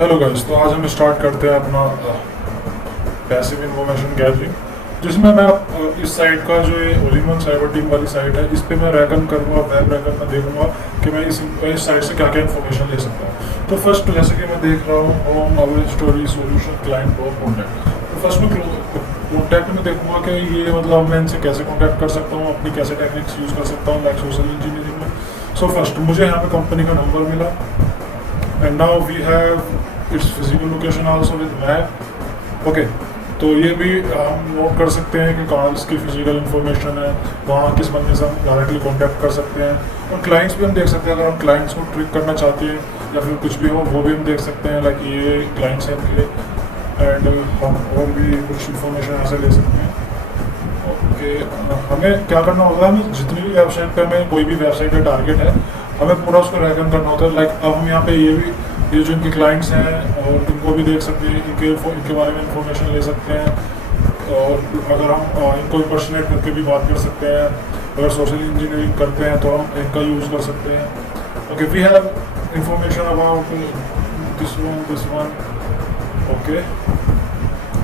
Hello guys, तो आज हम स्टार्ट करते हैं अपना पैसिव इंफॉर्मेशन गैदरिंग, जिसमें मैं इस साइट का जो ये ओलिमन साइबर टीम वाली साइट है, इस पे मैं रैकन करूँगा, वेब रैकन में देखूंगा कि मैं इस साइट से क्या क्या इन्फॉर्मेशन ले सकता हूँ। तो फर्स्ट जैसे कि मैं देख रहा हूँ होम, अवेलेज, स्टोरी, सोल्यूशन, क्लाइंट और कॉन्टैक्ट। तो फर्स्ट में कॉन्टैक्ट में देखूंगा कि ये मतलब मैं इनसे कैसे कॉन्टैक्ट कर सकता हूँ, अपनी कैसे टेक्निक्स यूज़ कर सकता हूँ लाइक सोशल इंजीनियरिंग में। सो फर्स्ट मुझे यहाँ पे कंपनी का नंबर मिला and now we have its physical location also with map. Okay, तो ये भी हम नोट कर सकते हैं कि कहाँ इसकी फिजिकल इन्फॉर्मेशन है, वहाँ किस बंदे से हम डायरेक्टली कॉन्टैक्ट कर सकते हैं। और क्लाइंट्स भी हम देख सकते हैं, अगर हम क्लाइंट्स को ट्रिक करना चाहते हैं या फिर कुछ भी हो वो भी हम देख सकते हैं, लाइक ये क्लाइंट्स हैं इनके। एंड हम और भी कुछ इन्फॉर्मेशन यहाँ से ले सकते हैं। ओके, हमें क्या करना होगा, हमें जितनी भी वेबसाइट पर हमें कोई भी वेबसाइट का टारगेट है हमें पूरा उसको रैकन करना होता है। लाइक अब हम यहाँ पे ये जो इनके क्लाइंट्स हैं और इनको भी देख सकते हैं, इनके बारे में इंफॉर्मेशन ले सकते हैं। और अगर हम इनको इम्पर्सनेट करके भी बात कर सकते हैं, अगर सोशल इंजीनियरिंग करते हैं तो हम इनका यूज़ कर सकते हैं। Okay, we have information about this one. Okay,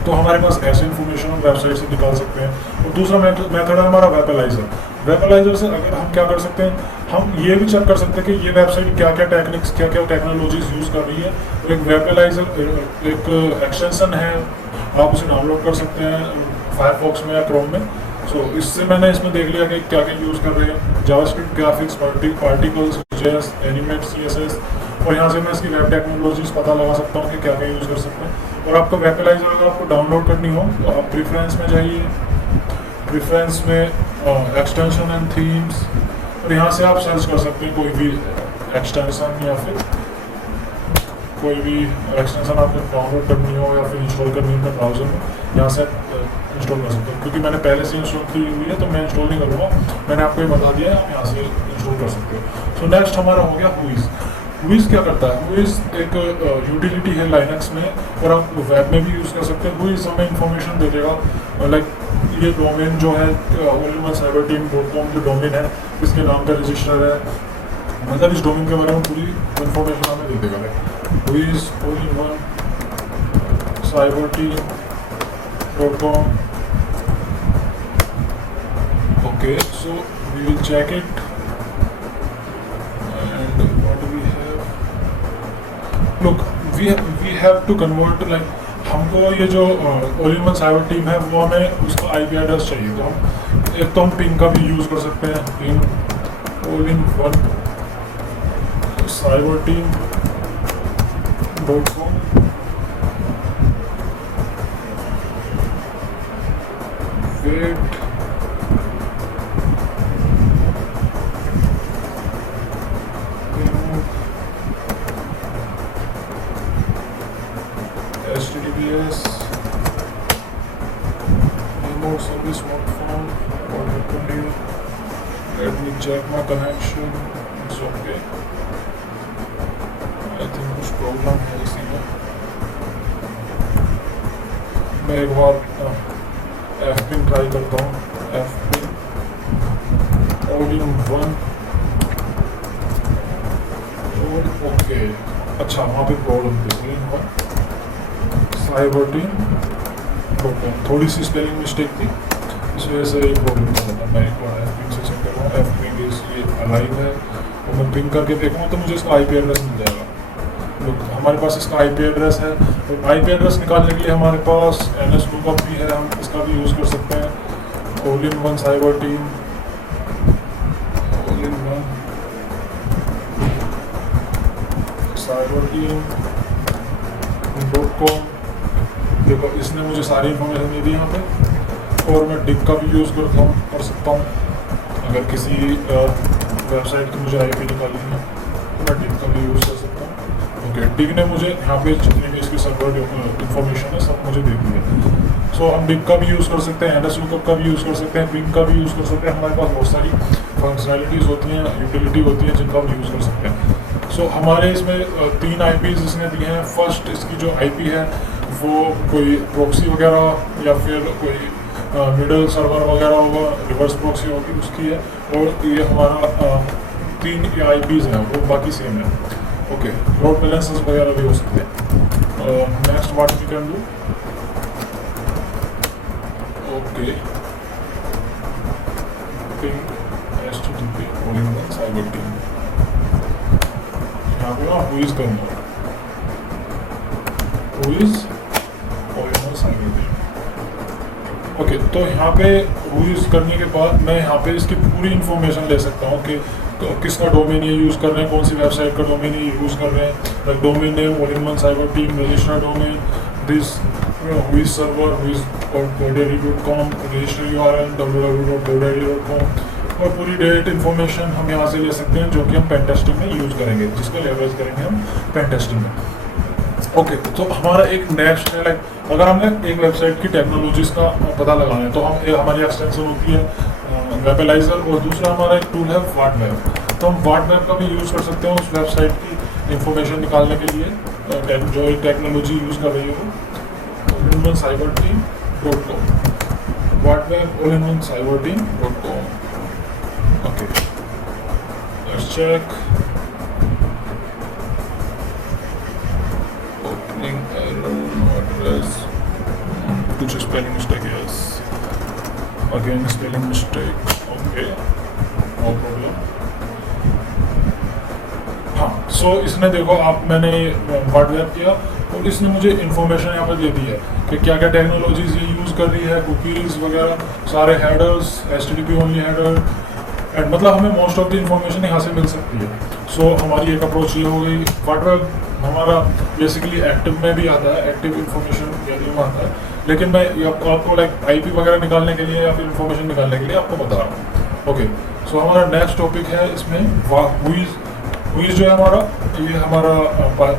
तो हमारे पास ऐसे इन्फॉर्मेशन हम वेबसाइट से निकाल सकते हैं। और दूसरा मेथड है हमारा वेबलाइजर। वेबलाइजर से अगर हम क्या कर सकते हैं, हम ये भी चेक कर सकते हैं कि ये वेबसाइट क्या क्या टेक्निक्स, क्या क्या टेक्नोलॉजीज यूज़ कर रही है। एक वेबलाइजर एक एक्सटेंशन है, आप उसे डाउनलोड कर सकते हैं फायरफॉक्स में या क्रोम में। सो इससे मैंने इसमें देख लिया कि क्या क्या यूज़ कर रहे हैं, JavaScript, graphics, particles, JS, animate, CSS. और यहाँ से मैं इसकी वेब टेक्नोलॉजीज पता लगा सकता हूँ कि क्या क्या यूज़ कर सकते हैं। और आपको वेबलाइजर अगर आपको डाउनलोड करनी हो तो आप प्रेफरेंस में जाइए, प्रेफरेंस में एक्सटेंशन एंड थीम्स, और यहाँ से आप सर्च कर सकते हैं कोई भी एक्सटेंशन या फिर कोई भी एक्सटेंशन आपको डाउनलोड करनी हो या फिर इंस्टॉल करनी हो अपने ब्राउज़र में, यहाँ से इंस्टॉल कर सकते हो। क्योंकि मैंने पहले से इंस्टॉल की हुई है तो मैं इंस्टॉल नहीं करूँगा, मैंने आपको ये बता दिया है, आप यहाँ से इंस्टॉल कर सकते हो। सो नेक्स्ट हमारा हो गया हुइज़। हुइज़ क्या करता है? हुइज़ एक यूटिलिटी है लाइनक्स में और आप वेब में भी यूज़ कर सकते हैं। हुइज़ हमें इंफॉर्मेशन दे देगा, लाइक ये डोमेन जो है olimancyberteam.com जो डोमेन है, इसके नाम का रजिस्टर है, मतलब इस डोमेन के बारे में पूरी इंफॉर्मेशन हमें दे देगा। Whois olimancyberteam.com। Okay, so we will check it and what we have. Look, we have to convert, like हमको ये जो ओलिमन साइबर टीम है वो हमें उसका आईपी एड्रेस चाहिए। तो हम एक तो हम पिंग का भी यूज़ कर सकते हैं, ping all-in-one cyberteam.com। Wait, HTTPS, remote service smartphone, what happened here? Let me check my connection. It's okay. I think कुछ प्रॉब्लम है इसी में। मैं एक बार FPIN ट्राई करता हूँ। FPIN all-in-one। ओके, अच्छा वहाँ पे प्रॉब्लम थी cyberteam.com, थोड़ी सी स्पेलिंग मिस्टेक थी, इस वजह से ये प्रॉब्लम था। मैं एक बार FPIN से चेक करूँगा। FPIN ये अलाइव है और मैं पिंग करके देखूँगा तो मुझे इसका IP एड्रेस मिल जाएगा। लोग हमारे पास इसका IP एड्रेस है, तो IP एड्रेस निकालने के लिए हमारे पास NS लुकअप भी है, हम इसका भी यूज़ कर सकते हैं। all-in-one cyberteam, all-in-one cyberteam.com। देखो इसने मुझे सारी इन्फॉर्मेशन दे दी यहाँ पे। और मैं डिग का भी यूज़ कर सकता हूँ, अगर किसी वेबसाइट की मुझे IP निकालनी है तो मैं डिग का भी यूज़ कर सकता हूँ। ओके, डिग ने मुझे यहाँ पे जितनी भी इसकी सर्वर इन्फॉर्मेशन है सब मुझे दे दी है। सो हम डिग का भी यूज़ कर सकते हैं, NS लुकअप का भी यूज़ कर सकते हैं, पिंग का भी यूज़ कर सकते हैं। हमारे पास बहुत सारी फंक्शनैलिटीज़ होती हैं, यूटिलिटी होती है जिनका हम यूज़ कर सकते हैं। सो हमारे इसमें 3 IPs इसने दिए हैं। फर्स्ट इसकी जो IP है वो कोई प्रॉक्सी वगैरह या फिर कोई मिडल सर्वर वगैरह होगा, रिवर्स प्रॉक्सी होगी उसकी है। और ये हमारा 3 IPs हैं, वो बाकी सेम है। ओके, लोड बैलेंसेस वगैरह भी हो सकते हैं। next what we can do, okay, ping http all-in-one cyber team, यहाँ पे ना who is करना, who is all-in-one cyber team। Okay तो यहाँ पे यूज़ करने के बाद मैं यहाँ पे इसकी पूरी इन्फॉर्मेशन ले सकता हूँ कि किसका डोमेन ये यूज़ कर रहे हैं, कौन सी वेबसाइट का डोमेन ये यूज़ कर रहे हैं, like domain name all-in-one cyber team, register domain, this who is server, who is godaddy.com, register URL www.godaddy.com, और पूरी डेट इन्फॉर्मेशन हम यहाँ से ले सकते हैं जो कि हम पेन टेस्टिंग में यूज़ करेंगे, जिसका लेवरेज करेंगे हम पेन टेस्टिंग में। ओके तो हमारा एक नेक्स्ट है, लाइक अगर हमें एक वेबसाइट की टेक्नोलॉजीज़ का पता लगाना है तो हमारी एक्सटेंशन होती है वेबलाइजर, और दूसरा हमारा एक टूल है वाट वेब। तो हम वाट वेब का भी यूज़ कर सकते हैं उस वेबसाइट की इंफॉर्मेशन निकालने के लिए जो टेक्नोलॉजी यूज़ कर रही हो, all-in-one cyber team.com, what web all-in-one cyber team.com। Okay let's check, कुछ स्पेलिंग मिस्टेक है, again spelling mistake, okay no problem. हाँ सो इसने देखो मैंने वाट वेब किया और इसने मुझे इन्फॉर्मेशन यहाँ पर दे दी है कि क्या क्या टेक्नोलॉजीज ये यूज़ कर रही है, कुकीज़ वगैरह, सारे headers, HTTP only header, and मतलब हमें मोस्ट ऑफ द इन्फॉर्मेशन यहाँ से मिल सकती है। सो हमारी एक अप्रोच ये हो गई। वाट वेब हमारा बेसिकली एक्टिव में भी आता है, एक्टिव इन्फॉर्मेशन गैदरिंग में आता है, लेकिन मैं आपको लाइक IP वगैरह निकालने के लिए या फिर इन्फॉर्मेशन निकालने के लिए आपको बता रहा हूँ। ओके सो हमारा नेक्स्ट टॉपिक है इसमें हुईज जो है हमारा, ये हमारा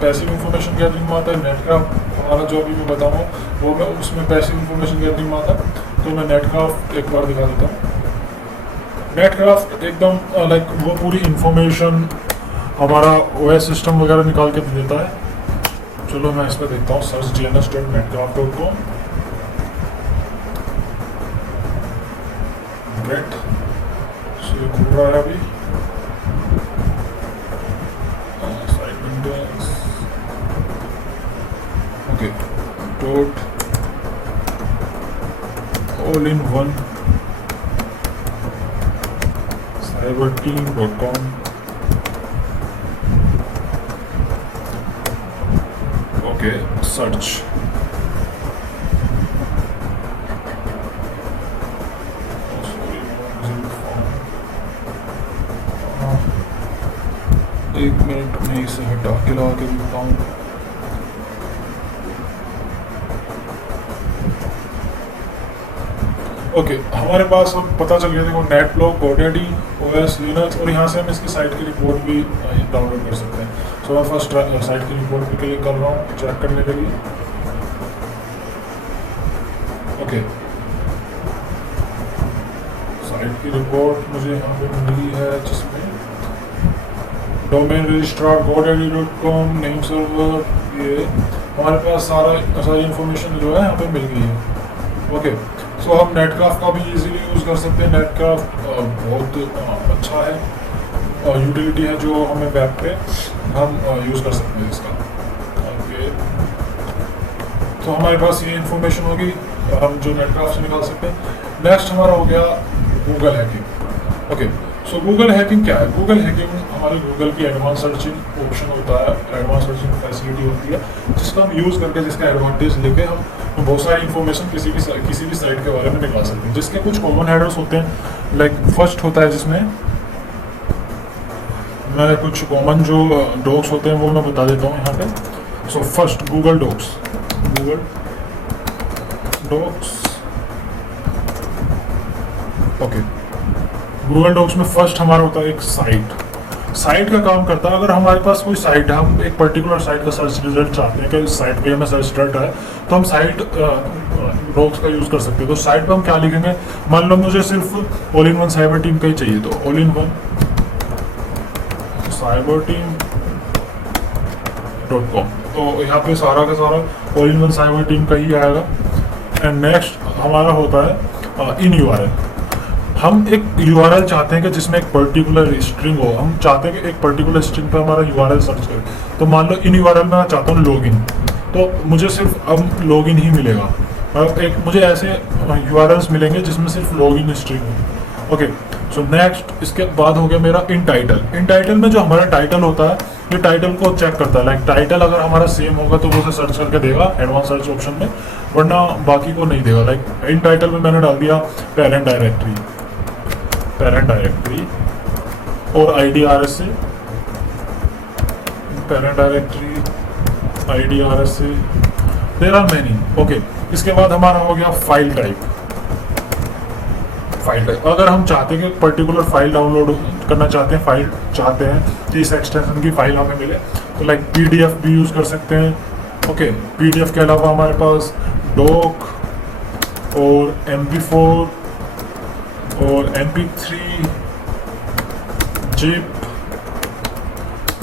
पैसिव इन्फॉर्मेशन गैदरिंग में आता है। नेटक्राफ्ट हमारा जो अभी मैं बताऊँ वो मैं उसमें पैसिव इन्फॉर्मेशन गैदरिंग में आता है। तो मैं नेटक्राफ्ट एक बार दिखा देता हूँ। नेटक्राफ्ट एकदम लाइक वो पूरी इन्फॉर्मेशन हमारा OS सिस्टम वगैरह निकाल के देता है। चलो मैं इस पर देखता हूँ, सर्च dns.netcraft.com, ग्रेट, सो ये खुल रहा है अभी, site Windows, okay, dot all-in-one cyberteam.com, okay search, एक मिनट में इसे हटा के लगा के भी बताऊँ। ओके हमारे पास अब पता चल गया, देखो नेटफ्लो, गोडैडी, OS, लिनक्स, और यहाँ से हम इसकी साइट की रिपोर्ट भी डाउनलोड कर सकते हैं। सो मैं फर्स्ट साइट की रिपोर्ट पे क्लिक कर रहा हूँ चेक करने के लिए। ओके साइट की रिपोर्ट मुझे यहाँ पे मिली है जिसमें domain registrar godaddy.com, name server, ये हमारे पास सारी इन्फॉर्मेशन जो है यहाँ पे मिल गई है। ओके सो हम नेटक्राफ्ट का भी इजीली यूज़ कर सकते हैं। नेटक्राफ्ट बहुत अच्छा है, यूटिलिटी है जो हमें वेब पे हम यूज़ कर सकते हैं इसका। ओके तो हमारे पास ये इन्फॉर्मेशन होगी हम जो नेटक्राफ्ट से निकाल सकते हैं। नेक्स्ट हमारा हो गया Google hacking. Okay so Google hacking क्या है? गूगल हैकिंग हमारे गूगल की एडवांस सर्चिंग ऑप्शन होता है, एडवांस सर्चिंग फैसिलिटी होती है जिसका हम यूज़ करके, जिसका एडवांटेज लेके हम बहुत सारी इन्फॉर्मेशन किसी भी साइट के बारे में निकाल सकते हैं। जिसके कुछ कॉमन हेडर्स होते हैं, लाइक फर्स्ट होता है जिसमें मैं कुछ कॉमन जो डॉक्स होते हैं वो मैं बता देता हूँ यहाँ पे। So first Google Docs, okay Google Docs में फर्स्ट हमारा होता है एक साइट का काम करता है। अगर हमारे पास कोई साइट है, हम एक पर्टिकुलर साइट का सर्च रिजल्ट चाहते हैं कि इस साइट पे हमें सर्च रिजल्ट है, तो हम साइट डॉक्स का यूज़ कर सकते हैं। तो साइट पे हम क्या लिखेंगे, मान लो मुझे सिर्फ all-in-one cyber team का ही चाहिए, तो all-in-one cyber team.com, तो यहाँ पे सारा का सारा all-in-one cyber team का ही आएगा। एंड नेक्स्ट हमारा होता है इन URL। हम एक URL चाहते हैं कि जिसमें एक पर्टिकुलर स्ट्रिंग हो, हम चाहते हैं कि एक पर्टिकुलर स्ट्रिंग पे हमारा URL सर्च करे। तो मान लो इन URL में मैं चाहता हूँ लॉगिन, तो मुझे सिर्फ अब लॉगिन ही मिलेगा, और एक मुझे ऐसे यूआरएल्स मिलेंगे जिसमें सिर्फ लॉगिन स्ट्रिंग हो। ओके, सो नेक्स्ट इसके बाद हो गया मेरा इन टाइटल। इन टाइटल में जो हमारा टाइटल होता है, ये टाइटल को चेक करता है, लाइक टाइटल अगर हमारा सेम होगा तो वो उसे सर्च करके देगा एडवांस सर्च ऑप्शन में, वरना बाकी को नहीं देगा। लाइक इन टाइटल में मैंने डाल दिया पेरेंट डायरेक्टरी और IDRS से, पेरेंट डायरेक्टरी IDRS से, देयर आर मेनी। ओके, इसके बाद हमारा हो गया फाइल टाइप। अगर हम चाहते हैं कि पर्टिकुलर फाइल डाउनलोड करना चाहते हैं कि इस एक्सटेंशन की फाइल हमें मिले, तो लाइक PDF भी यूज़ कर सकते हैं। ओके, PDF के अलावा हमारे पास डॉक और MP4 और MP3 जिप।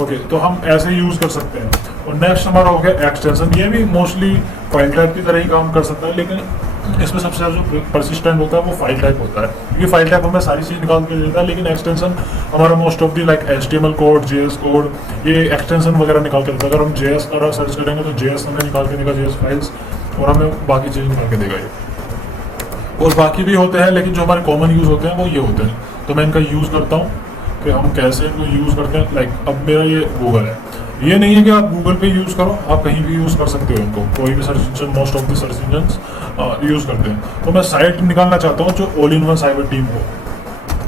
ओके, तो हम ऐसे यूज़ कर सकते हैं। और नेक्स्ट हमारा हो गया एक्सटेंशन। ये भी मोस्टली फाइल टाइप की तरह ही काम कर सकता है, लेकिन इसमें सबसे ज़्यादा जो परसिस्टेंट होता है वो फाइल टाइप होता है, क्योंकि फाइल टाइप हमें सारी चीज़ निकाल के देता है, लेकिन एक्सटेंशन हमारा most of the like HTML code, JS code, ये एक्सटेंशन वगैरह निकाल के देता है। अगर हम JS का सर्च करेंगे तो JS हमें निकाल के देगा, JS फाइल्स, और हमें बाकी चीज़ निकाल के देगा ये। और बाकी भी होते हैं, लेकिन जो हमारे कॉमन यूज़ होते हैं वो ये होते हैं। तो मैं इनका यूज़ करता हूँ कि हम कैसे इनको यूज़ करते हैं। लाइक अब मेरा ये गूगल है, ये नहीं है कि आप गूगल पे यूज़ करो, आप कहीं भी यूज़ कर सकते हो इनको, कोई भी search engine, most of the search engines use करते हैं। तो मैं साइट निकालना चाहता हूँ जो all in one cyber team हो,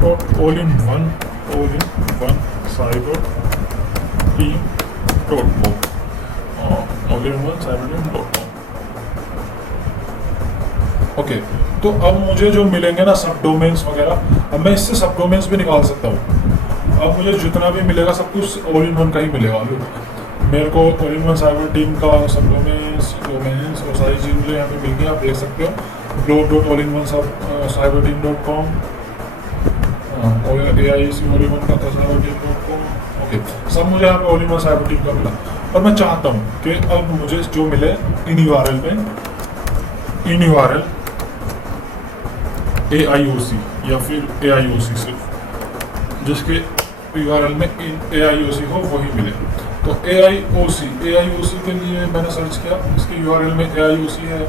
तो all in one cyber team .com। Okay, तो अब मुझे जो मिलेंगे ना सब डोमेन्स वगैरह, अब मैं इससे सब डोमेन्स भी निकाल सकता हूँ। अब मुझे जितना भी मिलेगा सब कुछ ऑल इन वन का ही मिलेगा। मेरे को all in one cyber team का सब डोमेन्स और सारी चीज़ मुझे यहाँ पे मिल गई, आप देख सकते हो। blog.allinoncyberteam.com और AIC ऑल इन वन का cyberteam.com। ओके, सब मुझे यहाँ पे all in one cyber team का मिला। और मैं चाहता हूँ कि अब मुझे जो मिले इन URL में, इन URL AIOC या फिर AIOC सिर्फ, जिसके URL में AIOC हो वही मिले। तो AIOC के लिए मैंने सर्च किया, इसके URL में AIOC है,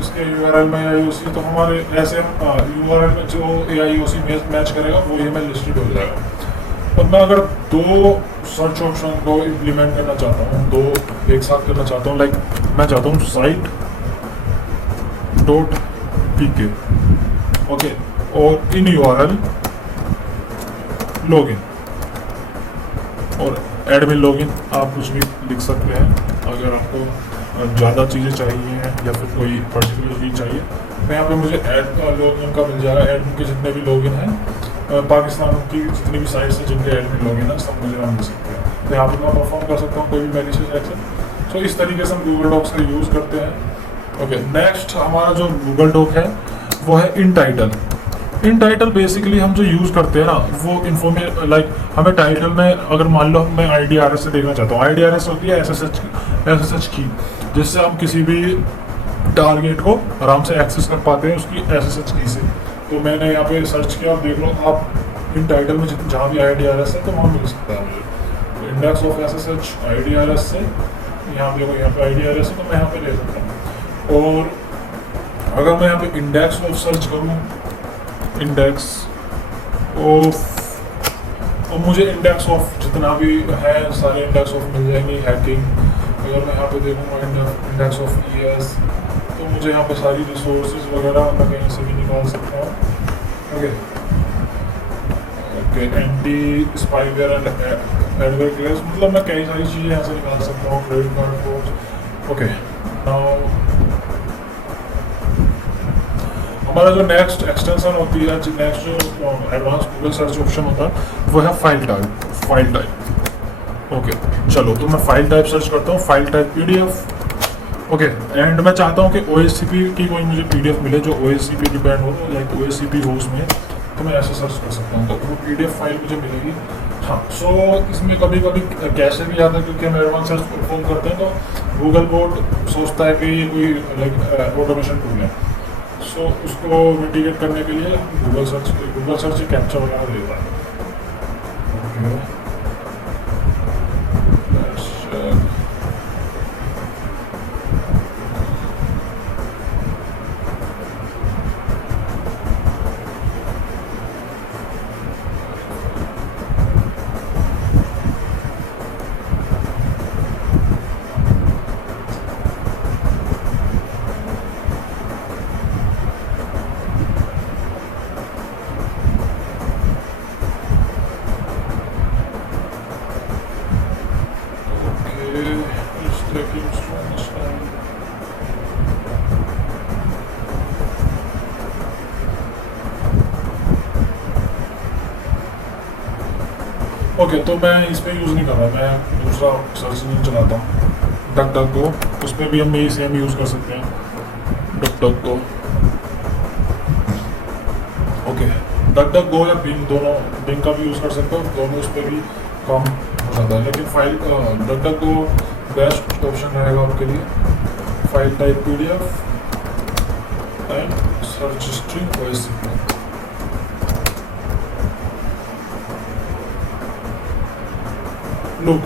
इसके URL में AIOC, तो हमारे ऐसे URL में जो AIOC मैच करेगा वो ही में लिस्टेड हो जाएगा। और मैं अगर दो सर्च ऑप्शन को इम्प्लीमेंट करना चाहता हूँ, दो एक साथ करना चाहता हूँ, लाइक मैं चाहता हूँ site.pk, ओके, और इन URL लॉगिन और एडमिन लॉगिन, आप कुछ भी लिख सकते हैं। अगर आपको ज़्यादा चीज़ें चाहिए या फिर कोई पर्टिकुलर चीज़ चाहिए, तो यहाँ पे मुझे एड लॉगिन का मिल जाएगा। एडमिन के जितने भी लॉगिन हैं पाकिस्तान की, जितनी भी साइट्स हैं जिनके एडमिन लॉगिन है, सब मुझे मिल सकते हैं। तो यहाँ पर मैं परफॉर्म कर सकता हूँ कोई भी मैलिशियस एक्शन। सो इस तरीके से हम गूगल डॉक्स का यूज़ करते हैं। ओके, नेक्स्ट हमारा जो गूगल डॉक है वो है इन टाइटल। इन टाइटल बेसिकली हम जो यूज़ करते हैं ना, वो लाइक हमें टाइटल में, अगर मान लो मैं IDRS से देखना चाहता हूँ, IDRS होती है SSH की, जिससे हम किसी भी टारगेट को आराम से एक्सेस कर पाते हैं उसकी SSH की से। तो मैंने यहाँ पे सर्च किया, आप देख लो, आप इन टाइटल में जहाँ भी IDRS है तो वहाँ मिल सकता है मुझे। तो इंडेक्स ऑफ SSH IDRS से यहाँ पे IDRS है, तो मैं यहाँ पे ले सकता हूँ। और अगर मैं यहाँ पे इंडेक्स ऑफ सर्च करूँ, इंडेक्स ऑफ, और मुझे इंडेक्स ऑफ जितना भी है सारे इंडेक्स ऑफ मिल जाएंगे। हैकिंग, अगर मैं यहाँ पे देखूँगा इंडेक्स ऑफ ES, तो मुझे यहाँ पे सारी रिसोर्सेज वगैरह मैं कहीं से भी निकाल सकता हूँ। Okay, anti spyware and adware claims, मतलब मैं कई सारी चीज़ें यहाँ से निकाल सकता हूँ। Credit card code. Okay, now हमारा जो नेक्स्ट एक्सटेंशन होती है, नेक्स्ट जो एडवांस गूगल सर्च ऑप्शन होता है वो है फाइल टाइप। ओके, चलो, तो मैं फाइल टाइप सर्च करता हूँ, file type PDF। Okay, and मैं चाहता हूँ कि OSCP की कोई मुझे PDF मिले जो OSCP डिपेंड हो, लाइक OSCP होस्ट में, तो मैं ऐसे सर्च कर सकता हूँ, तो वो PDF फाइल मुझे मिलेगी। हाँ, सो इसमें कभी कभी कैसे भी आता है, क्योंकि हम एडवांस सर्च परफॉर्म करते हैं तो गूगल बोट सोचता है कि ये कोई लाइक ऑटोमेशन टूल है। सो उसको मिटिगेट करने के लिए गूगल सर्च कैप्चा वगैरह देता है। ओके, तो मैं इस पर यूज़ नहीं कर रहा, मैं दूसरा सर्च इंजन चलाता हूँ, डक डक गो। उस पर भी हम यही सेम यूज़ कर सकते हैं, डक डक गो। ओके, डक डक गो या बिंग, दोनों, बिंग का भी यूज़ कर सकते हो, दोनों उस पर भी काम हो जाता है। लेकिन फाइल डक डक गो बेस्ट ऑप्शन रहेगा आपके लिए। File type PDF and search history OSCP। Look,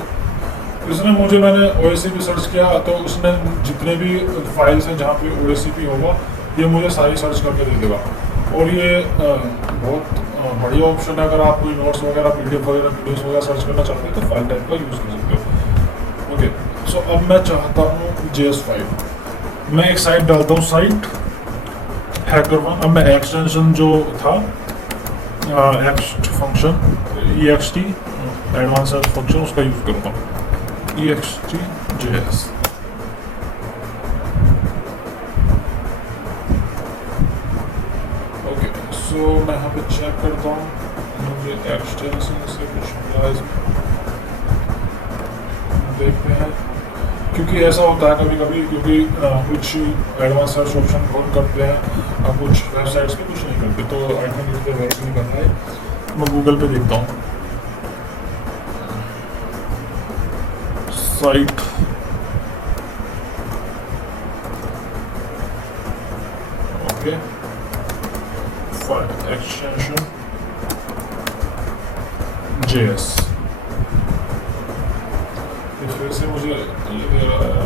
इसने मुझे, मैंने OSCP सर्च किया तो उसने जितने भी फाइल्स हैं जहाँ पे OSCP होगा ये मुझे सारी सर्च करके दे देगा। और ये बहुत बढ़िया ऑप्शन है अगर आप कोई नोट्स वगैरह, PDF वगैरह, वीडियोस वगैरह सर्च करना चाहते हैं तो फाइल टाइप का यूज़ कर सकते हो। ओके, सो अब मैं चाहता हूँ JS फाइल, मैं एक साइट डालता हूँ, साइट HackerOne। अब मैं एक्सटेंशन जो था ext function, ext advance search function, उसका यूज़ करता हूँ, ext.js। ओके, सो मैं यहाँ पे चेक करता हूँ मुझे एक्सटेंशन से कुछ मिला है इसमें, देखते हैं। क्योंकि ऐसा होता है कभी कभी, क्योंकि कुछ एडवांस सर्च ऑप्शन बहुत करते हैं और कुछ वेबसाइट्स पे कुछ नहीं करते, तो आई थिंक इस पर वर्क नहीं कर रहा है। मैं गूगल पे देखता हूँ, site okay, file extension JS। फिर से मुझे ये दे रहा है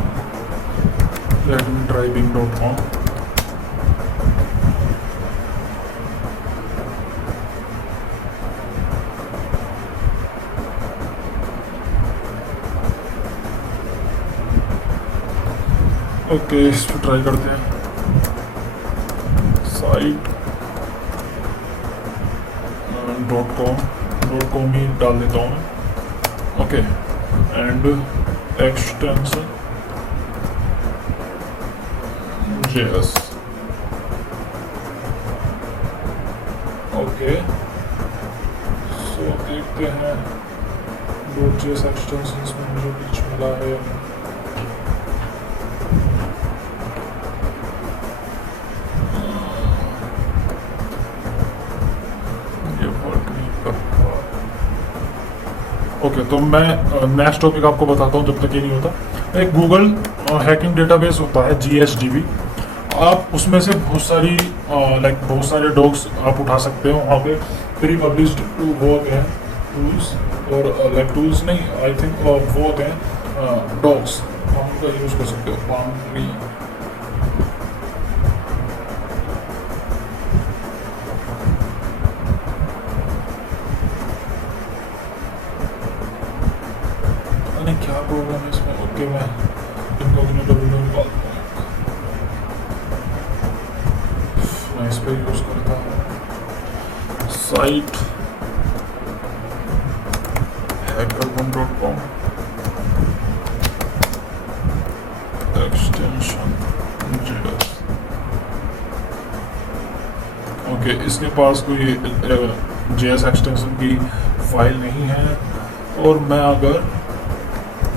driving.com। ओके, इस पर ट्राई करते हैं, साइट .com ही डाल देता हूँ मैं। Okay, and extension JS। Okay, so देखते हैं .js एक्सटेंशन में मुझे कुछ मिला है। ओके, तो मैं नेक्स्ट टॉपिक आपको बताता हूँ जब तक ये नहीं होता। एक गूगल हैकिंग डेटाबेस होता है GSDB, आप उसमें से बहुत सारी बहुत सारे डॉग्स आप उठा सकते हो। वहाँ पे प्री पब्लिश्ड वो होते हैं टूल्स, और टूल्स नहीं, आई थिंक वो होते हैं डॉग्स, आप उनका यूज़ कर सकते हो। पाम क्या प्रॉब्लम है इसमें। ओके, मैं इनकॉग्निटो विंडो निकालता हूँ, मैं इस पर यूज़ करता हूँ site HackerOne.com extension JS। Okay, इसके पास कोई JS एक्सटेंशन की फाइल नहीं है, और मैं अगर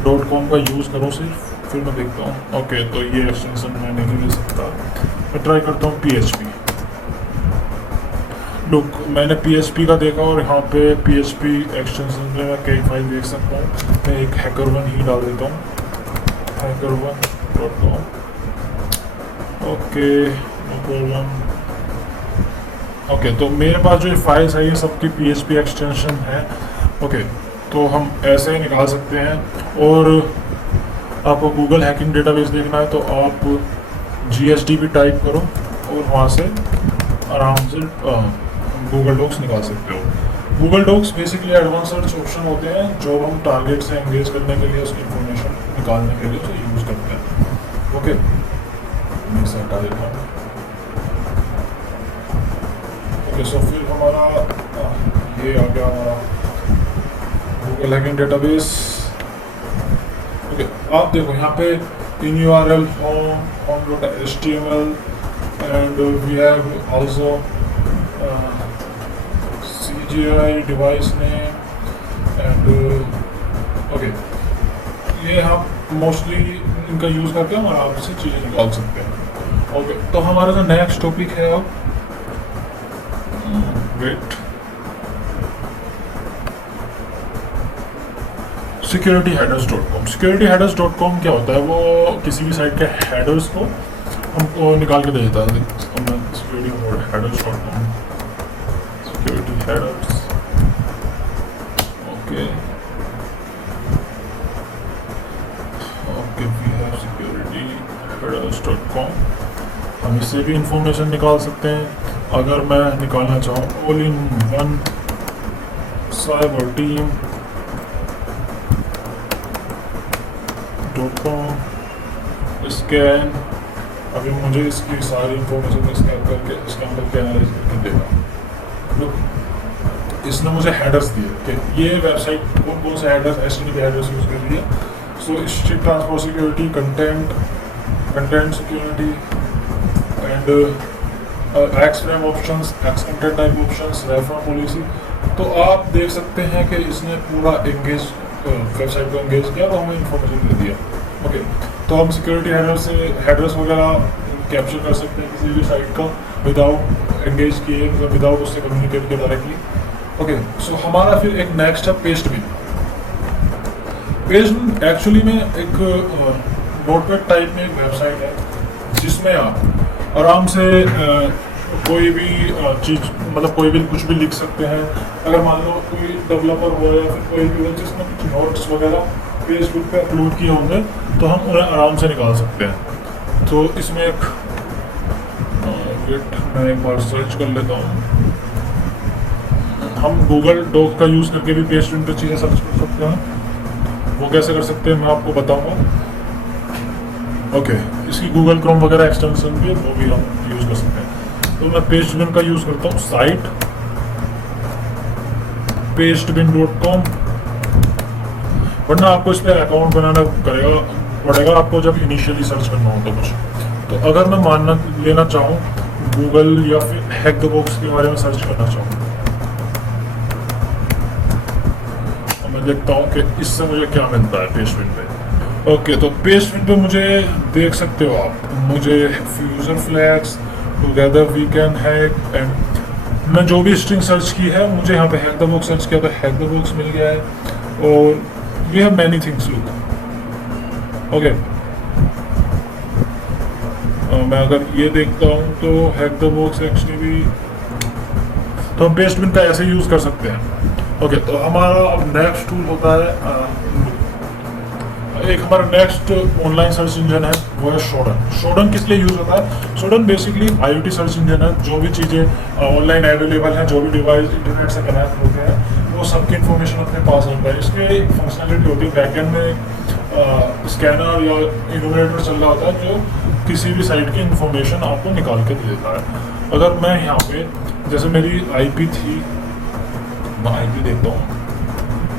.com का यूज़ करूँ सिर्फ, फिर मैं देखता हूँ। ओके, तो ये एक्सटेंशन मैं नहीं ले सकता, मैं ट्राई करता हूँ PHP। लुक, मैंने PHP का देखा और यहाँ पे PHP एक्सटेंशन में मैं कई फाइल देख सकता हूँ। मैं एक HackerOne ही डाल देता हूँ, HackerOne.com। Okay, no problem. Okay, तो मेरे पास जो फाइल्स है ये सबकी PHP एक्सटेंशन है। ओके, तो हम ऐसे ही निकाल सकते हैं। और आपको गूगल हैकिंग डेटाबेस देखना है तो आप GSDB टाइप करो और वहाँ से आराम से गूगल डॉक्स निकाल सकते हो। Google Docs basically advance search option होते हैं जो हम टारगेट से एंगेज करने के लिए, उसकी इंफॉर्मेशन निकालने के लिए उसे यूज़ करते हैं। ओके, मैं इसे हटा देता हूँ। ओके, सो फिर हमारा ये आ गया हमारा गूगल हैकिंग डेटाबेस। ओके, आप देखो यहाँ पे in URL home.html and we have also CGI device name and okay, ये हम मोस्टली इनका यूज़ करके हम आराम से चीज़ें निकाल सकते हैं। ओके, तो हमारा जो नेक्स्ट टॉपिक है अब वेट, सिक्योरिटी हेडर्स.com। सिक्योरिटी हेडर्स.com क्या होता है? वो किसी भी साइट के हेडर्स को हमको निकाल के दे देता है। Security headers, security headers, okay okay, we have security headers. हम इससे भी इंफॉर्मेशन निकाल सकते हैं। अगर मैं निकालना चाहूँ all in one cyber team scan, अभी मुझे इसकी सारी इंफॉर्मेशन स्कैन करके इसके अंदर के एनालाइज करके देगा। लुक, इसने मुझे हेडर्स दिए कि ये वेबसाइट कौन कौन से हेडर्स, एचटीटीपी हेडर्स यूज़ कर रही है। So strict transport security, content security and x frame options, x content type options, reference policy. तो आप देख सकते हैं कि इसने पूरा एंगेज वेबसाइट को एंगेज किया और हमें इन्फॉर्मेशन दे दिया। ओके, तो हम सिक्योरिटी हेडर्स वगैरह कैप्चर कर सकते हैं किसी भी साइट का विदाउट एंगेज किए, मतलब विदाउट उससे कम्युनिकेट किए डायरेक्टली। ओके, सो हमारा फिर एक नेक्स्ट है पेस्टबिन। पेस्टबिन एक्चुअली में एक नोटपैड टाइप में एक वेबसाइट है जिसमें आप आराम से कोई भी चीज़, मतलब कोई भी कुछ भी लिख सकते हैं। अगर मान लो कोई डेवलपर हो या फिर कोई भी हो जिसने कुछ नोट्स वगैरह फेसबुक पे अपलोड किए होंगे तो हम उन्हें आराम से निकाल सकते हैं। तो इसमें एक वेट, मैं एक बार सर्च कर लेता हूँ। हम गूगल डॉक का यूज़ करके भी पेस्टबिन पे चीज़ें सर्च कर सकते हैं। वो कैसे कर सकते हैं मैं आपको बताऊँगा। ओके, इसकी गूगल क्रोम वगैरह एक्सटेंशन भी है, वो भी हम यूज़ कर सकते हैं। तो मैं पेस्टबिन का यूज़ करता हूँ, साइट पेस्टबिन.com। वरना आपको इस पर अकाउंट बनाना पड़ेगा आपको जब इनिशियली सर्च करना होता कुछ। तो अगर मैं मानना लेना चाहूँ गूगल या फिर हैक द बॉक्स के बारे में सर्च करना चाहूँ तो मैं देखता हूँ कि इससे मुझे क्या मिलता है पेस्टबिन पे। ओके, तो पेस्टबिन पे मुझे देख सकते हो आप, मुझे फ्यूजर flags, together we can hack, and मैं जो भी स्ट्रिंग सर्च की है मुझे यहाँ पे हैक द बॉक्स सर्च किया तो हैक द बॉक्स मिल गया है। और we have many things look. Okay, मैं अगर ये देखता हूँ तो हैक द बॉक्स एक्चुअली भी, तो हम पेस्टबिन का ऐसे यूज़ कर सकते हैं। ओके, तो हमारा अब नेक्स्ट टूल होता है एक हमारा नेक्स्ट ऑनलाइन सर्च इंजन है, वो है शोडन। शोडन किस लिए यूज़ होता है? शोडन बेसिकली IoT सर्च इंजन है। जो भी चीज़ें ऑनलाइन अवेलेबल हैं, जो भी डिवाइस इंटरनेट से कनेक्ट होते हैं, वो सबकी इन्फॉर्मेशन अपने पास रखता है। इसके फंक्शनलिटी होती है बैकएंड में स्कैनर या इनोवेटर चल रहा होता है जो किसी भी साइट की इन्फॉर्मेशन आपको निकाल के दे देता है। अगर मैं यहाँ पे जैसे मेरी IP थी, मैं IP देखता हूँ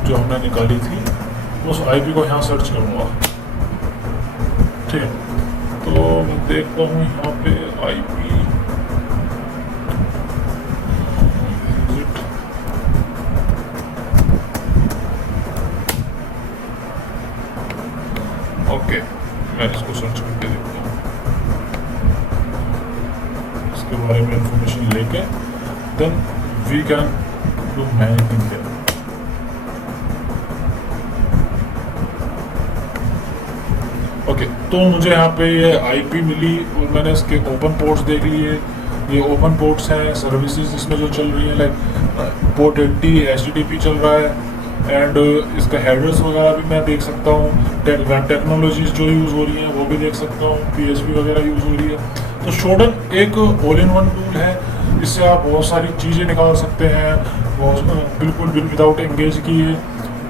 जो हमने निकाली थी, उस IP को यहाँ सर्च करूँगा। ठीक है, तो मैं देखता हूँ यहाँ पे IP ओके, मैं इसको सर्च करके देखता हूँ, इसके बारे में इंफॉर्मेशन लेके then we can do many things here. Okay, तो मुझे यहाँ पे ये IP मिली और मैंने इसके ओपन पोर्ट्स देख लिए। ये ओपन पोर्ट्स हैं, सर्विसेज इसमें जो चल रही है लाइक पोर्ट 80 HTTP चल रहा है, एंड इसका हेडर्स वगैरह भी मैं देख सकता हूँ। वेब टेक्नोलॉजीज जो यूज़ हो रही हैं वो भी देख सकता हूँ, PHP वगैरह यूज़ हो रही है। तो शोडन एक ऑल इन वन टूल है, इससे आप बहुत सारी चीज़ें निकाल सकते हैं बिल्कुल विदाउट एंगेज किए।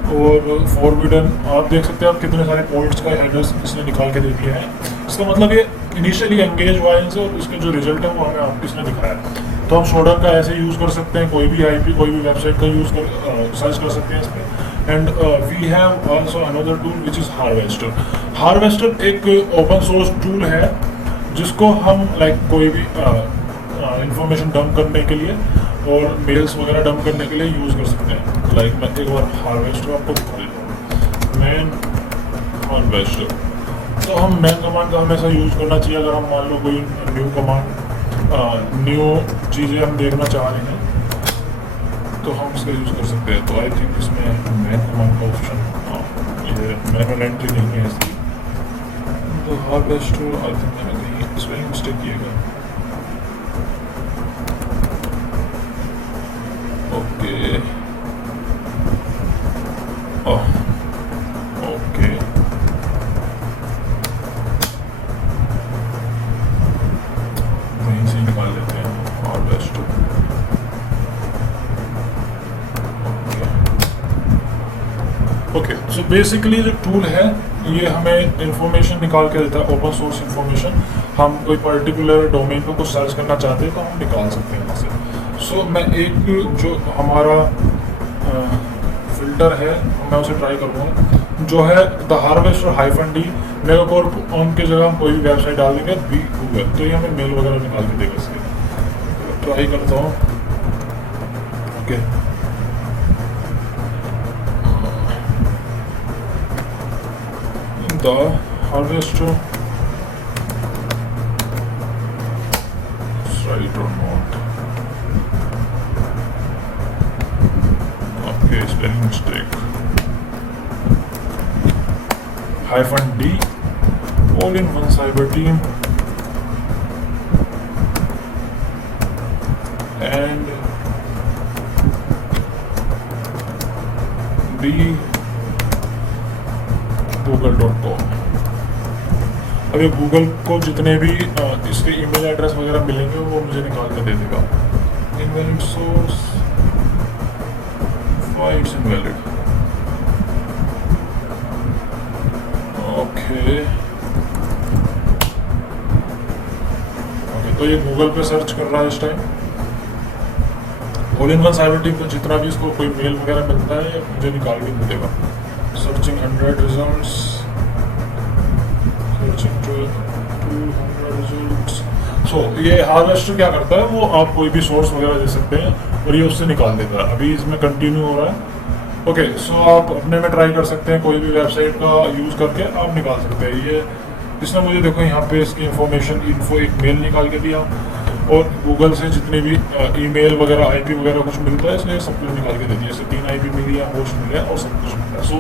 और फॉरबिडन आप देख सकते हैं आप कितने सारे पोर्ट्स का हेडर्स इसने निकाल के दे दिए हैं। इसका मतलब ये इनिशियली एंगेज हुआ इनसे और इसके जो रिजल्ट है वो हमें आपको इसने दिखाया। तो हम शोडन का ऐसे यूज़ कर सकते हैं, कोई भी IP कोई भी वेबसाइट का यूज़ कर सर्च कर सकते हैं इस पर। And we have also another tool which is harvester. Harvester एक ओपन सोर्स टूल है जिसको हम लाइक कोई भी इंफॉर्मेशन डंप करने के लिए और मेल्स वगैरह डंप करने के लिए यूज़ कर सकते हैं। लाइक मैं एक बार हार्वेस्टर आपको दिखा देता हूँ, मैन हार्वेस्टर। तो हम मैन कमांड का हमेशा यूज़ करना चाहिए अगर हम मान लो कोई न्यू कमांड न्यू चीज़ें हम देखना चाह रहे हैं तो हम इसका यूज़ कर सकते हैं। तो आई थिंक इसमें मैन कमांड का ऑप्शन ये मैनुअल एंट्री नहीं है इसकी। तो हार्वेस्टर आई थिंक मैंने कहीं स्पेलिंग मिस्टेक किएगा। ओके ओके वहीं से निकाल लेते हैं हार्वेस्टर। ओके सो बेसिकली जो टूल है ये हमें इंफॉर्मेशन निकाल के देता है, ओपन सोर्स इंफॉर्मेशन। हम कोई पर्टिकुलर डोमेन पे कुछ सर्च करना चाहते हैं तो हम निकाल सकते हैं वहाँ से। सो मैं एक जो हमारा फिल्टर है मैं उसे ट्राई करूँगा, जो है द हार्वेस्टर -d मेगाकॉर्प ऑन की जगह हम कोई भी वेबसाइट डाल देंगे बी गूगल, तो ये हमें मेल वगैरह निकाल के देगा इसके। ट्राई करता हूँ। Okay the harvester is right or not. Okay, spelling mistake. -d all in one cyber team and b google.com। अब ये गूगल को जितने भी इसके ईमेल एड्रेस वगैरह मिलेंगे वो मुझे निकाल के दे देगा। Invalid source, why it's invalid. Okay okay तो ये गूगल पे सर्च कर रहा है इस time. All in one cyber team पे जितना भी इसको कोई मेल वगैरह मिलता है मुझे निकाल के दे देगा। Searching 100 results, searching 200 results। So ये हार्वेस्टर क्या करता है, वो आप कोई भी सोर्स वगैरह दे सकते हैं और ये उससे निकाल देता है। अभी इसमें कंटिन्यू हो रहा है। ओके सो आप अपने में ट्राई कर सकते हैं, कोई भी वेबसाइट का यूज़ करके आप निकाल सकते हैं। ये इसने मुझे देखो यहाँ पे इसकी इंफॉर्मेशन इन्फो एक मेल निकाल के दिया और गूगल से जितने भी ईमेल वगैरह आईपी वगैरह कुछ मिलता है इसने सब कुछ निकाल के दे दिया। जैसे 3 आईपी मिली है, होस्ट मिला और सब कुछ मिला। So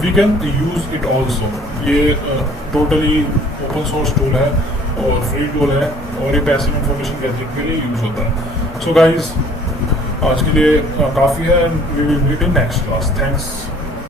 we can use it also. ये टोटली ओपन सोर्स टूल है और फ्री टूल है और ये पैसिव इंफॉर्मेशन गैदरिंग के लिए यूज़ होता है। सो गाइज आज के लिए काफ़ी है। We will meet in next class. Thanks.